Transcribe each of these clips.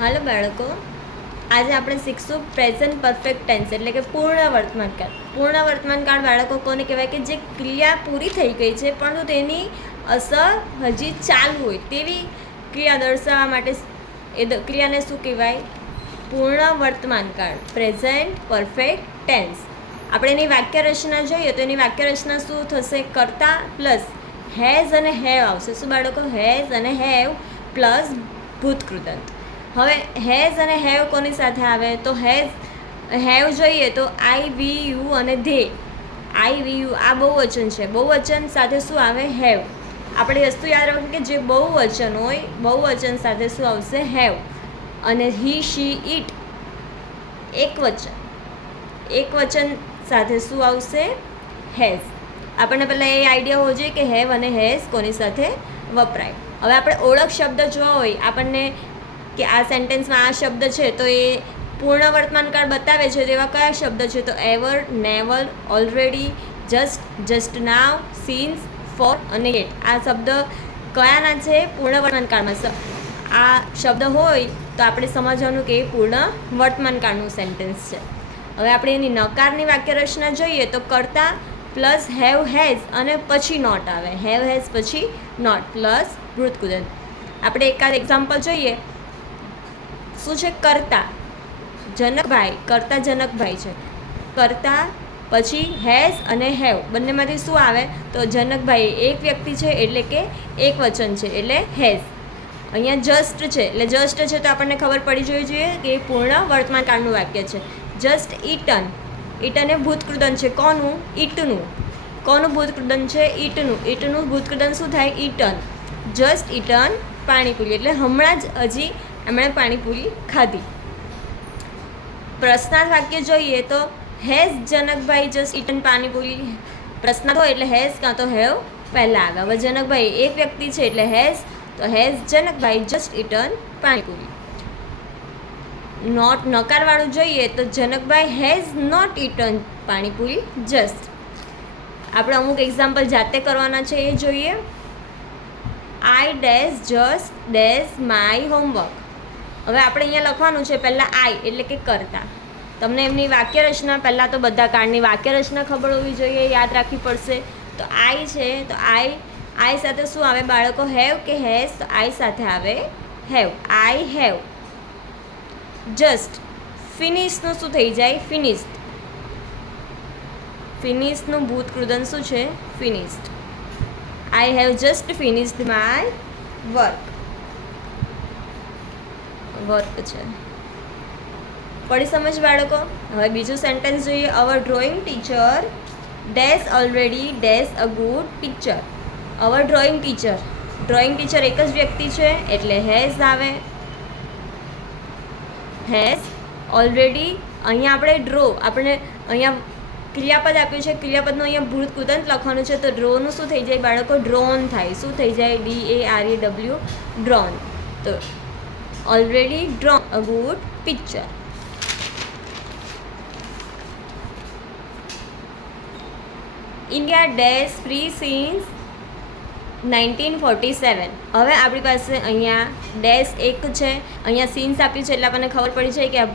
હાલો બાળકો, આજે આપણે શીખશું પ્રેઝન્ટ પરફેક્ટ ટેન્સ એટલે કે પૂર્ણ વર્તમાનકાળ. પૂર્ણ વર્તમાનકાળ બાળકો કોને કહેવાય કે જે ક્રિયા પૂરી થઈ ગઈ છે પરંતુ તેની અસર હજી ચાલુ હોય તેવી ક્રિયા દર્શાવવા માટે એ ક્રિયાને શું કહેવાય? પૂર્ણ વર્તમાનકાળ, પ્રેઝન્ટ પરફેક્ટ ટેન્સ. આપણે એની વાક્ય રચના જોઈએ તો એની વાક્ય રચના શું થશે? કર્તા પ્લસ હેઝ અને હેવ આવશે. શું બાળકો? હેઝ અને હેવ પ્લસ ભૂતકૃદંત. હવે હેઝ અને હેવ કોની સાથે આવે? તો હેવ જોઈએ તો આઈ વી યુ અને ધે. આઈ વી યુ આ બહુવચન છે. બહુવચન સાથે શું આવે? હેવ. આપણે વસ્તુ યાદ રાખો કે જે બહુવચન હોય બહુવચન સાથે શું આવશે? હેવ. અને હી શી ઇટ એકવચન સાથે શું આવશે? હેઝ. આપણને પહેલાં એ આઈડિયા હોવો જોઈએ કે હેવ અને હેઝ કોની સાથે વપરાય. હવે આપણે ઓળખ શબ્દ જોવા હોય આપણને કે આ સેન્ટેન્સમાં આ શબ્દ છે તો એ પૂર્ણ વર્તમાનકાળ બતાવે છે તો એવા કયા શબ્દ છે? તો ever, never, already, just, just now, since, for અને યેટ. આ શબ્દ કયાના છે? પૂર્ણ વર્તમાનકાળમાં. આ શબ્દ હોય તો આપણે સમજવાનું કે એ પૂર્ણ વર્તમાનકાળનું સેન્ટેન્સ છે. હવે આપણે એની નકારની વાક્ય રચના જોઈએ તો કર્તા પ્લસ હેવ હેઝ અને પછી નોટ આવે. હેવ હેઝ પછી નોટ પ્લસ ભૂતકૃદંત. આપણે એકાદ એક્ઝામ્પલ જોઈએ. શું છે? કર્તા જનકભાઈ. કર્તા જનકભાઈ છે. કર્તા પછી હેઝ અને હેવ બંનેમાંથી શું આવે? તો જનકભાઈ એક વ્યક્તિ છે એટલે કે એક વચન છે એટલે હેઝ. અહીંયા જસ્ટ છે એટલે જસ્ટ છે તો આપણને ખબર પડી જવી જોઈએ કે એ પૂર્ણ વર્તમાનકાળનું વાક્ય છે. Just eaten. ઇટન એ ભૂતકૃદંત છે. કોનું? ઇટનું. કોનું ભૂતકૃદંત છે? ઇટનું. ઇટનું ભૂતકૃદંત શું થાય? ઇટન. જસ્ટ ઇટન પાણીપુરી એટલે હમણાં જ હજી એમણે પાણીપુરી ખાધી. પ્રશ્નાર્થ વાક્ય જોઈએ તો has Janakbhai just eaten panipuri. પ્રશ્નાર્થ હોય એટલે હેઝ કાં તો હેવ પહેલાં આવે. હવે જનકભાઈ એક વ્યક્તિ છે એટલે હેઝ, તો has Janakbhai just eaten panipuri. Not નકારવાળું જોઈએ તો Janakbhai has not eaten panipuri just. આપણે અમુક એક્ઝામ્પલ જાતે કરવાના છે એ જોઈએ. I does just does my homework. હવે આપણે અહીંયા લખવાનું છે પહેલાં આઈ એટલે કે કર્તા. તમને એમની વાક્ય રચના પહેલાં તો બધા કાળની વાક્ય રચના ખબર હોવી જોઈએ, યાદ રાખવી પડશે. તો આઈ છે તો આઈ સાથે શું આવે બાળકો? હેવ કે હેઝ? તો આઈ સાથે આવે હેવ. I have. જસ્ટ ફિનિશનું શું થઈ જાય? ફિનિશ્ડ. ફિનિશનું ભૂતકૃદંત શું છે? Finished. I have just finished my work છે. પડી સમજ બાળકો? હવે બીજું સેન્ટેન્સ જોઈએ. Our drawing teacher does already does a good picture. Our drawing teacher. Drawing teacher એક જ વ્યક્તિ છે એટલે હેઝ આવે. Has already. અહીંયા આપણે આપણે અહીંયા ક્રિયાપદ આપ્યું છે. ક્રિયાપદનું અહીંયા ભૂતકૃદંત લખવાનું છે તો ડ્રોનું શું થઈ જાય બાળકો? ડ્રોન થાય. શું થઈ જાય? DAREW drawn. તો already drawn a good picture. India does free since 1947. હવે આપણી પાસે અહીંયા ડેશ એક છે, અહીંયા સીન્સ આપ્યું છે એટલે આપણને ખબર પડી જાય કે આ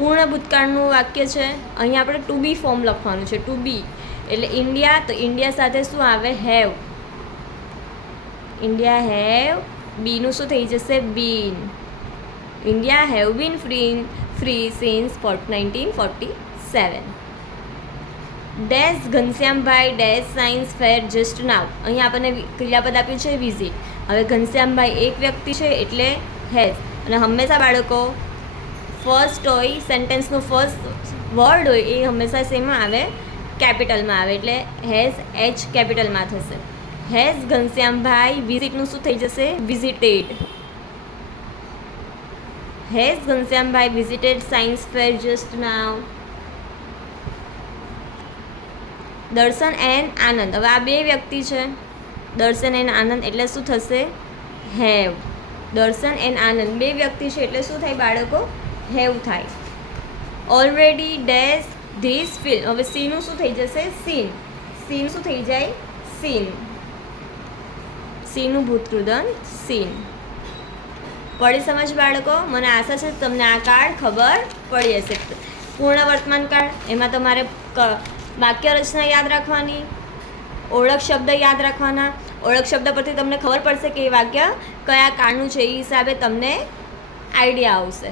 પૂર્ણ ભૂતકાળનું વાક્ય છે. અહીંયા આપણે ટુ બી ફોર્મ લખવાનું છે. ટુ બી એટલે ઇન્ડિયા, તો ઇન્ડિયા સાથે શું આવે? હેવ. India have. બીનું શું થઈ જશે? Been. India have been free since 1947. Does Ghanshyambhai does science fair just now. અહીંયા આપણને ક્રિયાપદ આપ્યું છે વિઝિટ. હવે ઘનશ્યામભાઈ એક વ્યક્તિ છે એટલે હેઝ. અને હંમેશા બાળકો ફર્સ્ટ હોય સેન્ટેન્સનું ફર્સ્ટ વર્ડ હોય એ હંમેશા શેમાં આવે? કેપિટલમાં આવે એટલે હેઝ એચ કેપિટલમાં થશે. હેઝ ઘનશ્યામભાઈ વિઝિટનું શું થઈ જશે? Visited. Has Ghanshyambhai visited science fair just now. Darshan and આનંદ. હવે આ બે વ્યક્તિ છે. દર્શન એન્ડ આનંદ એટલે શું થશે? હેવ. દર્શન એન્ડ આનંદ બે વ્યક્તિ છે એટલે શું થાય બાળકો? હેવ થાય. Already days this film. હવે સીનું શું થઈ જશે? સીન. સીન શું થઈ જાય? સીન. સીનું ભૂતકૃદંત સીન. પડી સમજ બાળકો? મને આશા છે તમને આ કાર્ડ ખબર પડી હશે. પૂર્ણ વર્તમાન કાળ, એમાં તમારે વાક્ય રચના યાદ રાખવાની, ઓળખ શબ્દ યાદ રાખવાના. ઓળખ શબ્દ પરથી તમને ખબર પડશે કે એ વાક્ય કયા કાળનું છે, એ હિસાબે તમને આઈડિયા આવશે.